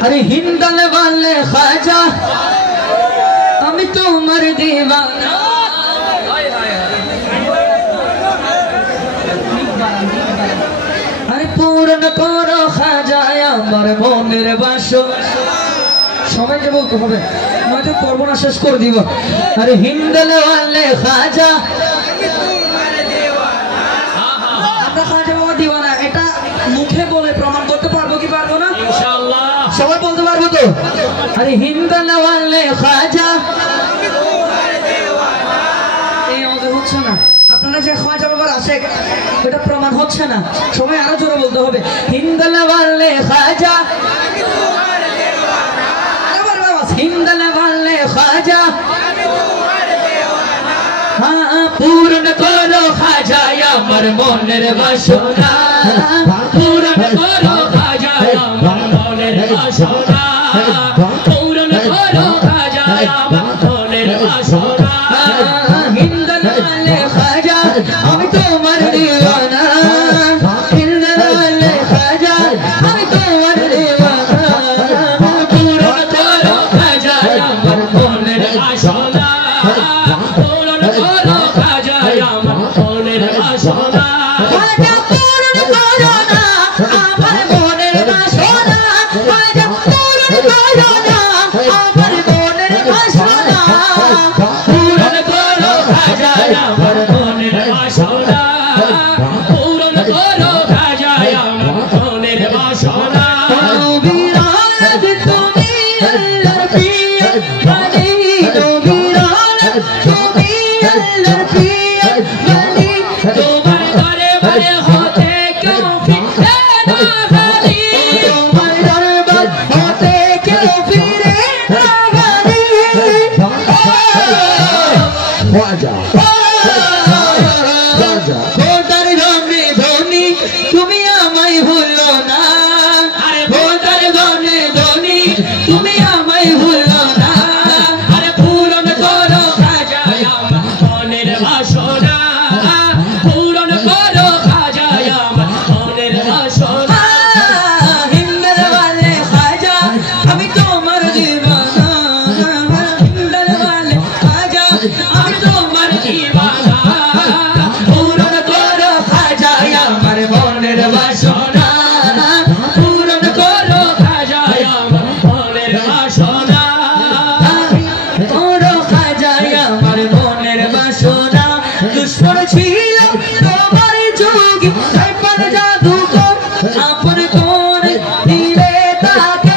अरे हिंदल वाले ख्वाजा আমি তোমার दीवाना अरे पूर्ण करो ख्वाजा আমার মনের বাসনা সবাইকে বলতে হবে নয়তো পর্ব না শেষ করে দিব আরে হিন্দল वाले ख्वाजा আমরা খ্বাজা বাবা দিওয়ানা এটা মুখে বলে প্রমাণ করতে পারবো কি পারবো না ইনশাআল্লাহ সবাই বলতে পারবো তো আরে হিন্দল वाले ख्वाजा এই আমাদের হচ্ছে না আপনারা যে খ্বাজা বাবার আশিক এটা প্রমাণ হচ্ছে না সবাই আরো জোরে বলতে হবে হিন্দল वाले ख्वाजा हिंदल वाले ख्वाजा हाँ पूर्ण करो ख्वाजा আমার মনের বাসনা पूर्ण करो ख्वाजा আমার মনের বাসনা पूर्ण करो ख्वाजा আমার মনের বাসনা हिंदल वाले ख्वाजा আমি তোমার दीवाना हिंदल वाले ख्वाजा আমি তোমার दीवाना जादू को अपने तोड़ दिले ताके